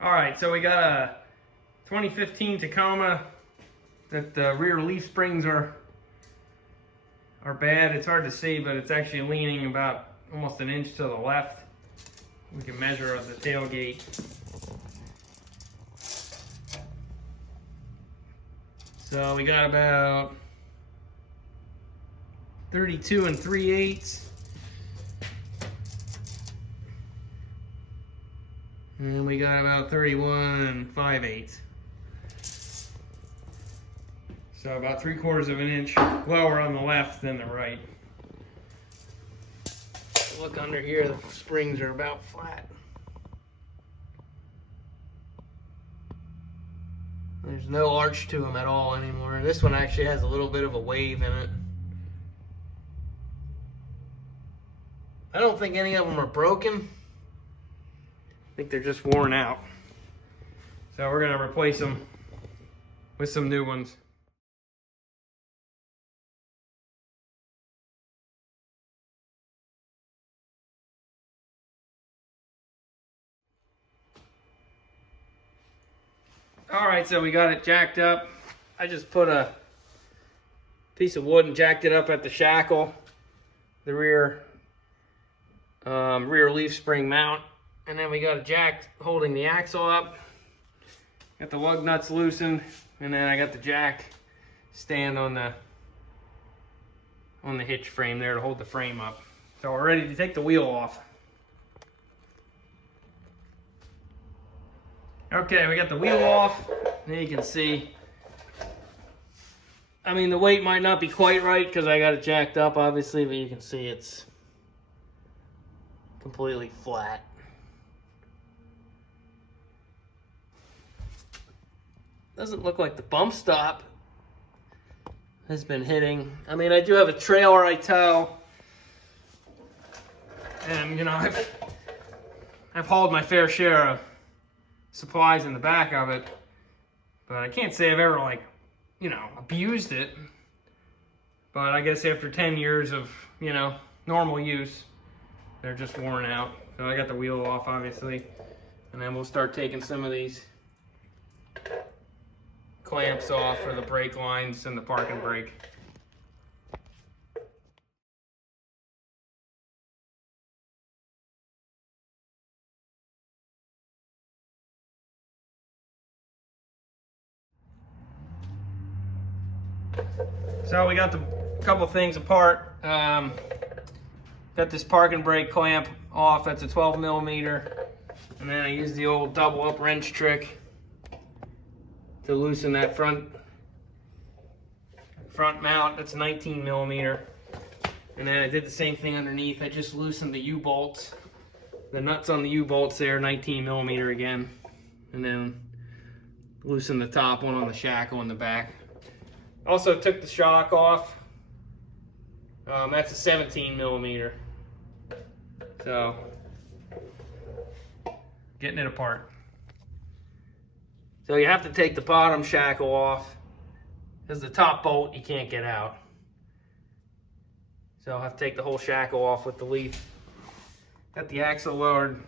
All right, so we got a 2015 Tacoma that the rear leaf springs are bad. It's hard to see, but it's actually leaning about almost an inch to the left. We can measure the tailgate. So we got about 32 3/8. And we got about 31 5/8. So about 3/4 of an inch lower on the left than the right. Look under here, the springs are about flat. There's no arch to them at all anymore. This one actually has a little bit of a wave in it. I don't think any of them are broken. I think they're just worn out. So we're gonna replace them with some new ones. All right, so we got it jacked up. I just put a piece of wood and jacked it up at the shackle, the rear leaf spring mount, and then we got a jack holding the axle up. Got the lug nuts loosened, and then I got the jack stand on the hitch frame there to hold the frame up. So we're ready to take the wheel off. Okay, we got the wheel off. There you can see. I mean, the weight might not be quite right because I got it jacked up, obviously, but you can see it's completely flat. Doesn't look like the bump stop has been hitting. I mean, I do have a trailer I tow, and you know, I've hauled my fair share of supplies in the back of it, but I can't say I've ever, like, you know, abused it. But I guess after 10 years of, you know, normal use, they're just worn out. So I got the wheel off, obviously, and then we'll start taking some of these clamps off for the brake lines and the parking brake. So we got the couple things apart. Got this parking brake clamp off. That's a 12 millimeter. And then I used the old double up wrench trick to loosen that front mount. That's 19 millimeter. And then I did the same thing underneath. I just loosened the U-bolts. The nuts on the U-bolts there, 19 millimeter again. And then loosen the top one on the shackle in the back. Also took the shock off. That's a 17 millimeter. So, getting it apart. So you have to take the bottom shackle off, because the top bolt you can't get out. So I'll have to take the whole shackle off with the leaf. Got the axle lowered.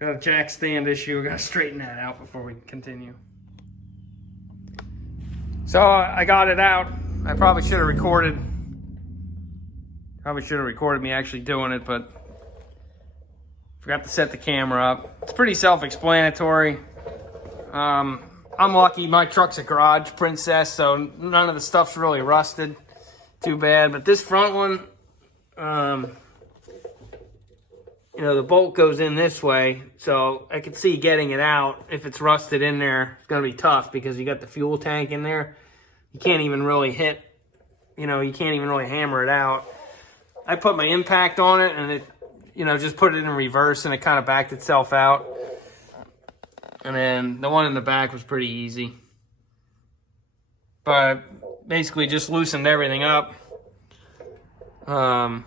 Got a jack stand issue. We gotta straighten that out before we continue. So I got it out. I probably should have recorded. Probably should have recorded me actually doing it, but forgot to set the camera up. It's pretty self-explanatory. I'm lucky. My truck's a garage princess, so none of the stuff's really rusted too bad. But this front one, you know, the bolt goes in this way, so I can see getting it out. If it's rusted in there, it's gonna be tough because you got the fuel tank in there. You can't even really hit, you know, you can't even really hammer it out. I put my impact on it and it, you know, just put it in reverse and it kind of backed itself out. And then the one in the back was pretty easy. But basically just loosened everything up. I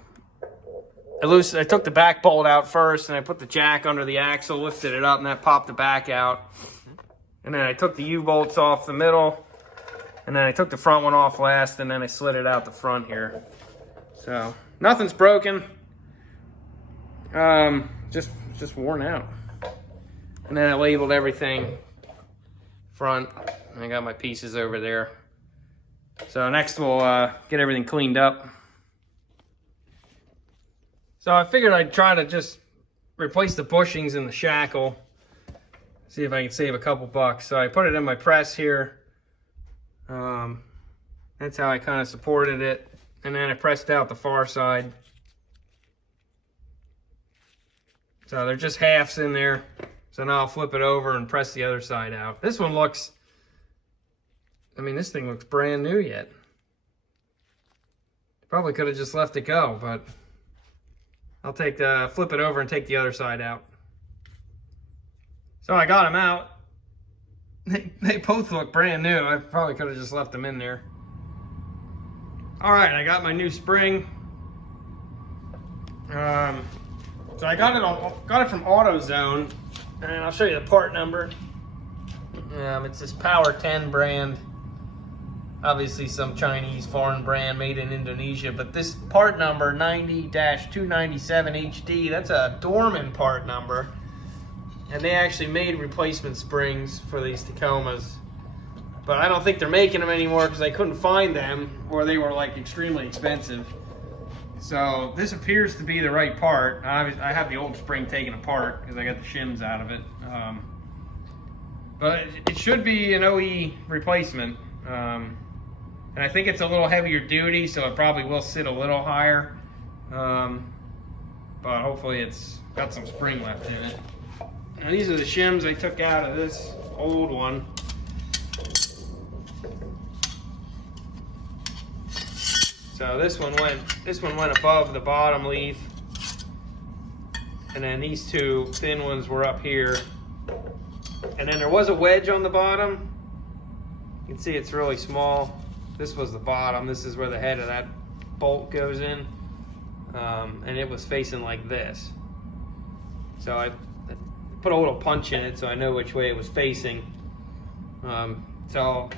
took the back bolt out first, and I put the jack under the axle, lifted it up, and that popped the back out. And then I took the U-bolts off the middle, and then I took the front one off last, and then I slid it out the front here. So nothing's broken. Just worn out. And then I labeled everything front. And I got my pieces over there. So next we'll get everything cleaned up. So I figured I'd try to just replace the bushings in the shackle. See if I can save a couple bucks. So I put it in my press here. That's how I kind of supported it. And then I pressed out the far side. So they're just halves in there. So now I'll flip it over and press the other side out. This one looks, I mean, this thing looks brand new yet. Probably could have just left it go, but I'll flip it over and take the other side out. So I got them out. They both look brand new. I probably could have just left them in there. All right, I got my new spring. So I got it from AutoZone, and I'll show you the part number. It's this Power 10 brand. Obviously some Chinese foreign brand made in Indonesia, but this part number 90-297HD, that's a Dorman part number. And they actually made replacement springs for these Tacomas. But I don't think they're making them anymore because I couldn't find them, or they were like extremely expensive. So this appears to be the right part. I have the old spring taken apart because I got the shims out of it. But it should be an OE replacement. And I think it's a little heavier duty, so it probably will sit a little higher. But hopefully it's got some spring left in it. Now these are the shims I took out of this old one. So this one went above the bottom leaf, and then these two thin ones were up here. And then there was a wedge on the bottom. You can see it's really small. This was the bottom. This is where the head of that bolt goes in, and it was facing like this. So I put a little punch in it so I know which way it was facing. So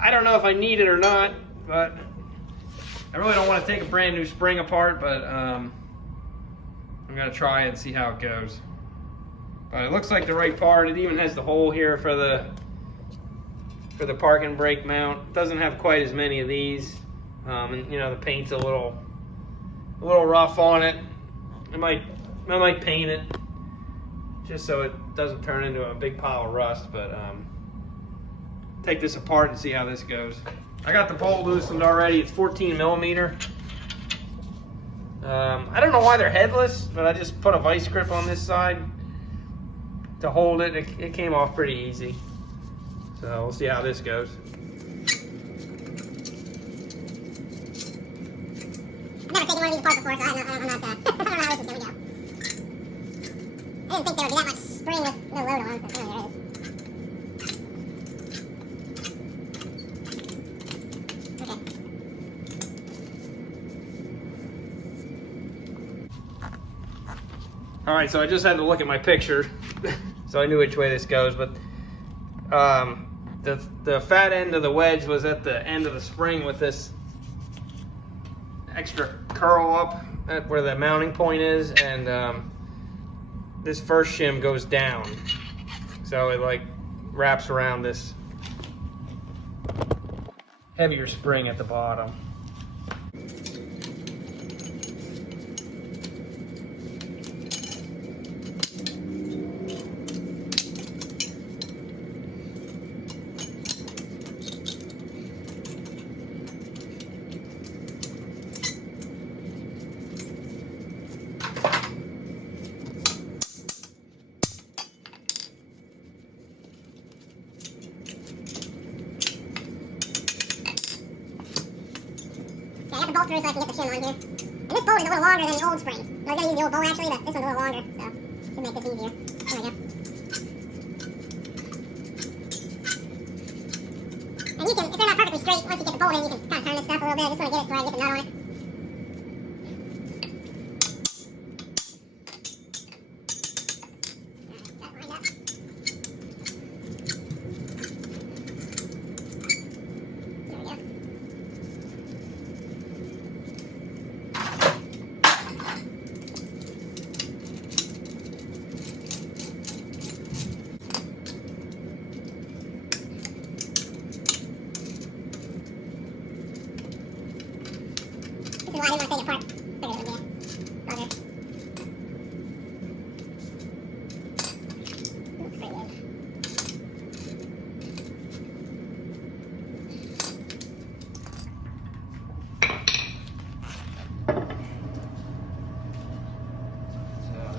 I don't know if I need it or not, but I really don't want to take a brand new spring apart, but I'm gonna try it and see how it goes. But it looks like the right part. It even has the hole here for the parking brake mount. It doesn't have quite as many of these, and you know the paint's a little rough on it. I might paint it just so it doesn't turn into a big pile of rust. But take this apart and see how this goes. I got the bolt loosened already. It's 14 millimeter. I don't know why they're headless, but I just put a vice grip on this side to hold it. It came off pretty easy. So we'll see how this goes. I've never taken one of these apart before, so I'm not I don't know how this is going to go. I didn't think there would be that much spring with no load on, but there is. All right, so I just had to look at my picture, so I knew which way this goes. But the fat end of the wedge was at the end of the spring with this extra curl up at where the mounting point is, and this first shim goes down, so it like wraps around this heavier spring at the bottom. Bolt through so I can get the shim on here. And this bolt is a little longer than the old spring. I was going to use the old bolt actually, but this one's a little longer, so should make this easier. There we go. And you can, if they're not perfectly straight, once you get the bolt in, you can kind of turn this stuff a little bit. I just want to get it so I can get the nut on it.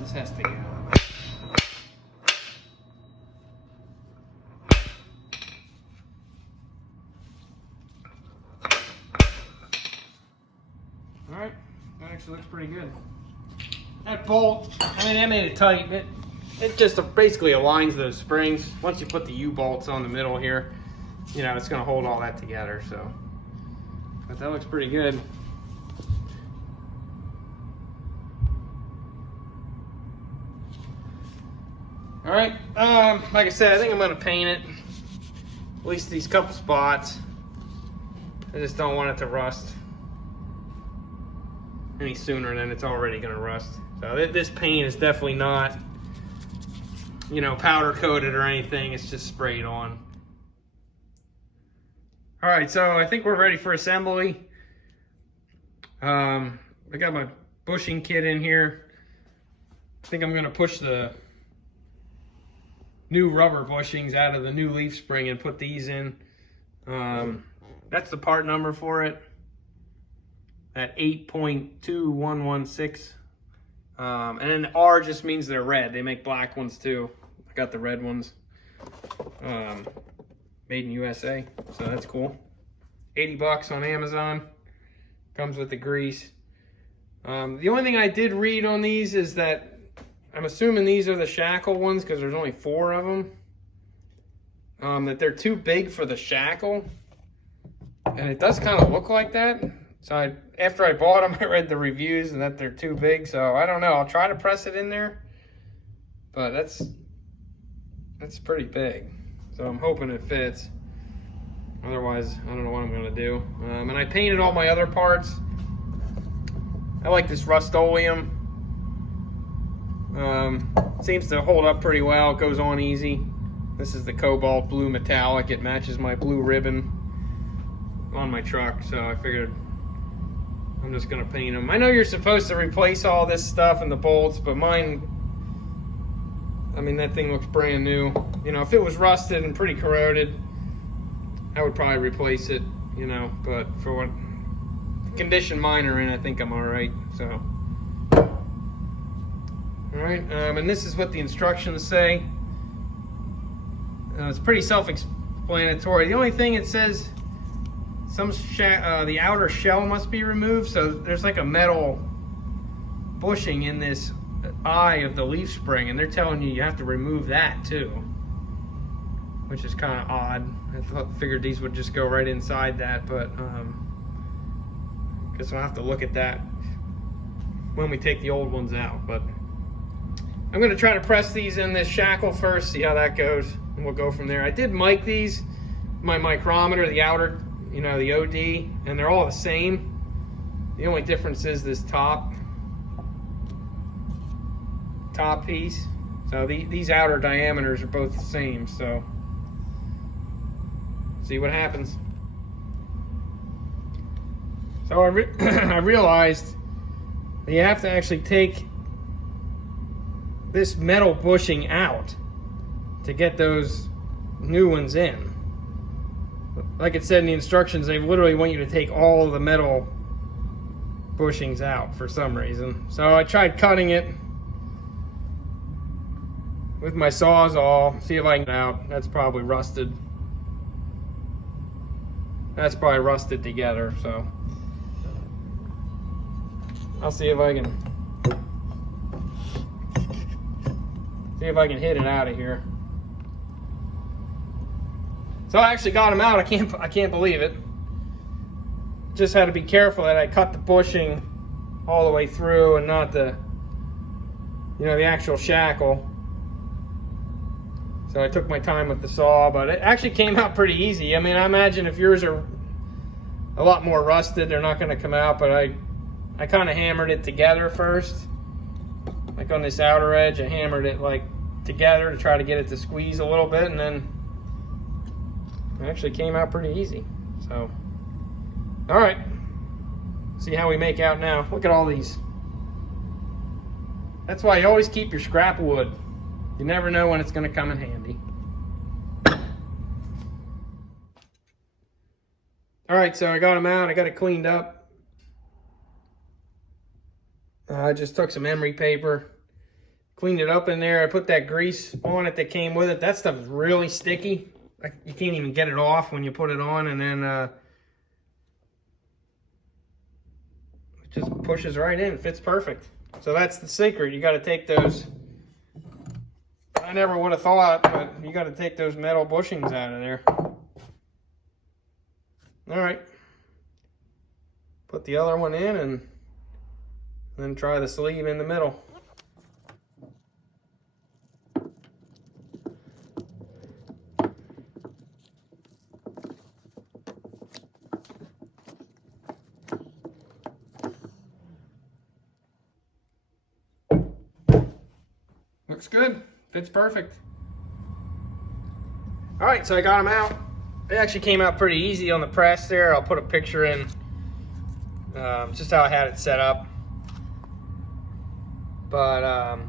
This has to go. All right, that actually looks pretty good. That bolt, I mean, I made it tight. It just basically aligns those springs. Once you put the U-bolts on the middle here, you know, it's gonna hold all that together, so. But that looks pretty good. All right, like I said, I think I'm gonna paint it, at least these couple spots. I just don't want it to rust any sooner than it's already gonna rust. So this paint is definitely not, you know, powder coated or anything. It's just sprayed on. All right, so I think we're ready for assembly. I got my bushing kit in here. I think I'm gonna push the new rubber bushings out of the new leaf spring and put these in. That's the part number for it. At 8.2116. And then the R just means they're red. They make black ones too. I got the red ones. Made in USA, so that's cool. 80 bucks on Amazon. Comes with the grease. The only thing I did read on these is that I'm assuming these are the shackle ones because there's only 4 of them. That they're too big for the shackle. And it does kind of look like that. So after I bought them, I read the reviews and that they're too big. So I don't know. I'll try to press it in there. But that's pretty big. So I'm hoping it fits. Otherwise, I don't know what I'm going to do. And I painted all my other parts. I like this Rust-Oleum. Seems to hold up pretty well. It goes on easy. This is the cobalt blue metallic. It matches my blue ribbon on my truck, so I figured I'm just gonna paint them. I know you're supposed to replace all this stuff and the bolts, but mine, I mean, that thing looks brand new. You know, if it was rusted and pretty corroded, I would probably replace it, you know, but for what condition mine are in, I think I'm all right, so. All right, and this is what the instructions say. It's pretty self-explanatory. The only thing it says, the outer shell must be removed, so there's like a metal bushing in this eye of the leaf spring, and they're telling you have to remove that too, which is kind of odd. I figured these would just go right inside that, but guess I'll have to look at that when we take the old ones out. But I'm going to try to press these in this shackle first, see how that goes, and we'll go from there. I did mic these, my micrometer, the outer, you know, the OD, and they're all the same. The only difference is this top piece. So these outer diameters are both the same, so see what happens. So I realized that you have to actually take this metal bushing out to get those new ones in. Like it said in the instructions, they literally want you to take all of the metal bushings out for some reason. So I tried cutting it with my Sawzall, see if I can get it out. That's probably rusted. That's probably rusted together, so I'll see if I can hit it out of here. So I actually got them out. I can't believe it. Just had to be careful that I cut the bushing all the way through and not the, you know, the actual shackle. So I took my time with the saw, but it actually came out pretty easy. I mean, I imagine if yours are a lot more rusted, they're not going to come out, but I kind of hammered it together first. Like on this outer edge, I hammered it like together to try to get it to squeeze a little bit, and then it actually came out pretty easy. So, all right, see how we make out now. Look at all these. That's why you always keep your scrap wood. You never know when it's going to come in handy. All right, so I got them out. I got it cleaned up. I just took some emery paper Cleaned it up in there. I put that grease on it that came with it. That stuff is really sticky. You can't even get it off when you put it on, and then it just pushes right in. It fits perfect. So that's the secret. You got to take those. I never would have thought, but you got to take those metal bushings out of there. All right. Put the other one in and then try the sleeve in the middle. Looks good. Fits perfect. All right, so I got them out. It actually came out pretty easy on the press there. I'll put a picture in just how I had it set up. But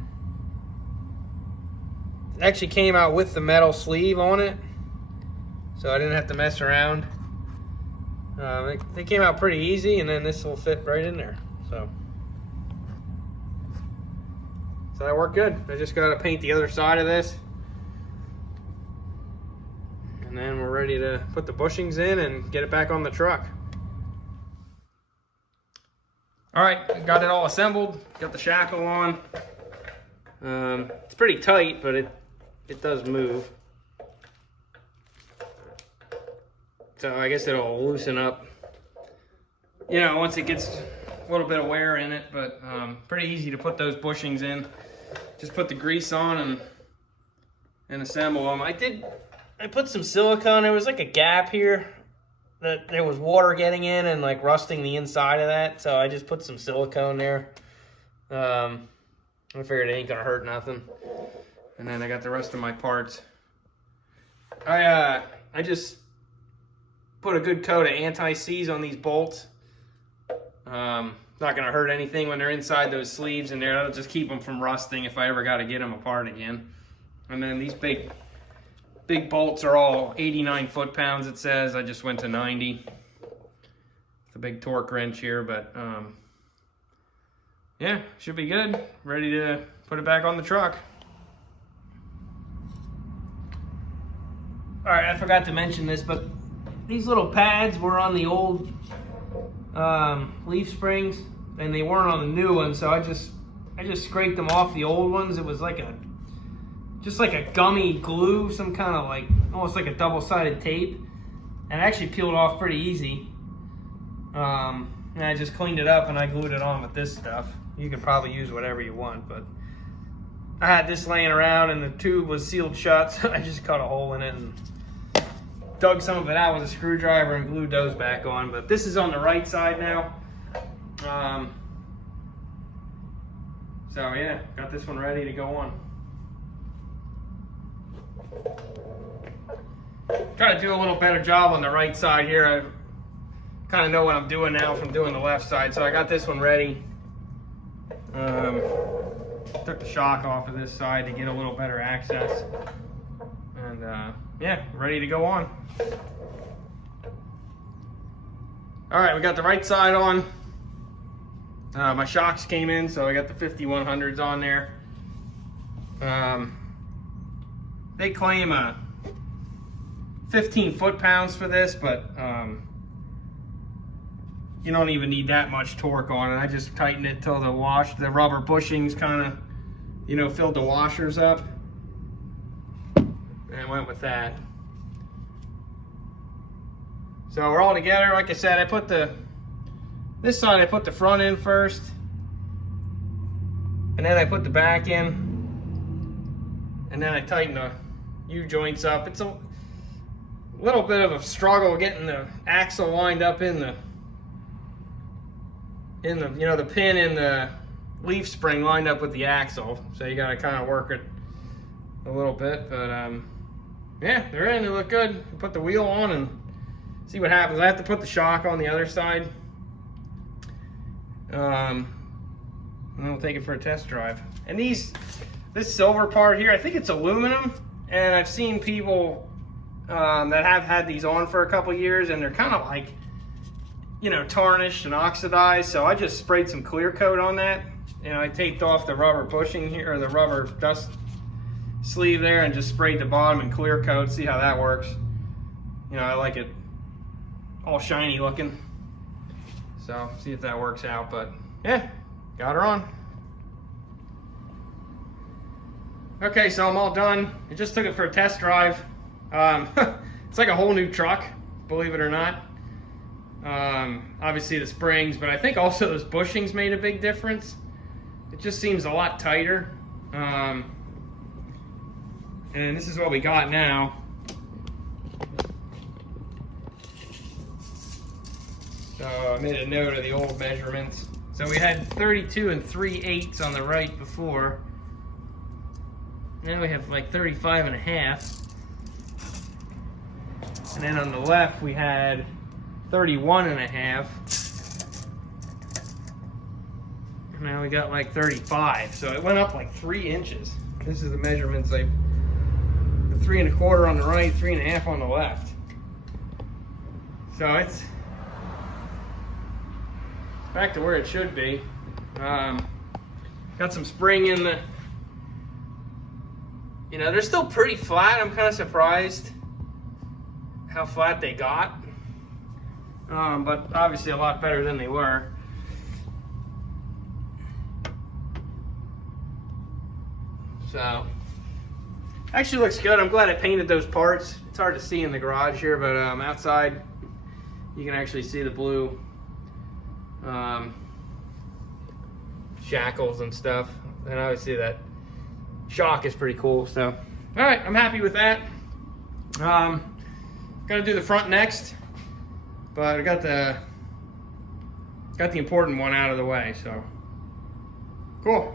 it actually came out with the metal sleeve on it, so I didn't have to mess around. They came out pretty easy, and then this will fit right in there. So that worked good. I just got to paint the other side of this. And then we're ready to put the bushings in and get it back on the truck. All right, got it all assembled. Got the shackle on. It's pretty tight, but it does move. So I guess it'll loosen up, you know, once it gets a little bit of wear in it, but pretty easy to put those bushings in. Just put the grease on and assemble them. I put some silicone. There was like a gap here that there was water getting in and like rusting the inside of that. So I just put some silicone there. I figured it ain't gonna hurt nothing. And then I got the rest of my parts. I just put a good coat of anti-seize on these bolts. Not gonna hurt anything when they're inside those sleeves in there. That'll just keep them from rusting if I ever got to get them apart again. And then these big bolts are all 89 foot-pounds, it says. I just went to 90. It's a big torque wrench here, but yeah, should be good. Ready to put it back on the truck. All right, I forgot to mention this, but these little pads were on the old leaf springs, and they weren't on the new one, so I just scraped them off the old ones. It was like just like a gummy glue, some kind of like almost like a double-sided tape, and it actually peeled off pretty easy. And I just cleaned it up and I glued it on with this stuff. You can probably use whatever you want, but I had this laying around and the tube was sealed shut, so I just cut a hole in it and dug some of it out with a screwdriver and glued those back on. But this is on the right side now. So yeah, got this one ready to go on. Try to do a little better job on the right side here. I kind of know what I'm doing now from doing the left side. So I got this one ready. Took the shock off of this side to get a little better access. And yeah, ready to go on. All right, we got the right side on. My shocks came in, so I got the 5100s on there. They claim 15 foot-pounds for this, but you don't even need that much torque on it. I just tightened it till the rubber bushings kind of, you know, filled the washers up, and went with that. So we're all together. Like I said, I put this side I put the front in first, and then I put the back in, and then I tighten the U-joints up. It's a little bit of a struggle getting the axle lined up in the you know, the pin in the leaf spring lined up with the axle. So you gotta kind of work it a little bit, but yeah, they're in. They look good. Put the wheel on and see what happens. I have to put the shock on the other side. And then we'll take it for a test drive. And this silver part here, I think it's aluminum, and I've seen people that have had these on for a couple years, and they're kind of like, you know, tarnished and oxidized. So I just sprayed some clear coat on that You know, I taped off the rubber bushing here, or the rubber dust sleeve there, and just sprayed the bottom in clear coat. See how that works. You know, I like it all shiny looking. So, see if that works out. But, yeah, got her on. Okay, so I'm all done. I just took it for a test drive. It's like a whole new truck, believe it or not. Obviously the springs, but I think also those bushings made a big difference. It just seems a lot tighter. And this is what we got now. So I made a note of the old measurements. So we had 32 3/8 on the right before. Now we have like 35.5. And then on the left we had 31.5. And now we got like 35. So it went up like 3 inches. This is the measurements. Like 3 1/4 on the right, 3 1/2 on the left. So it's back to where it should be. Got some spring in the, you know, they're still pretty flat. I'm kind of surprised how flat they got. But obviously a lot better than they were. So, actually looks good. I'm glad I painted those parts. It's hard to see in the garage here, but outside you can actually see the blue shackles and stuff. And obviously that shock is pretty cool. So, all right, I'm happy with that. Gonna do the front next, but I got the important one out of the way. So, cool.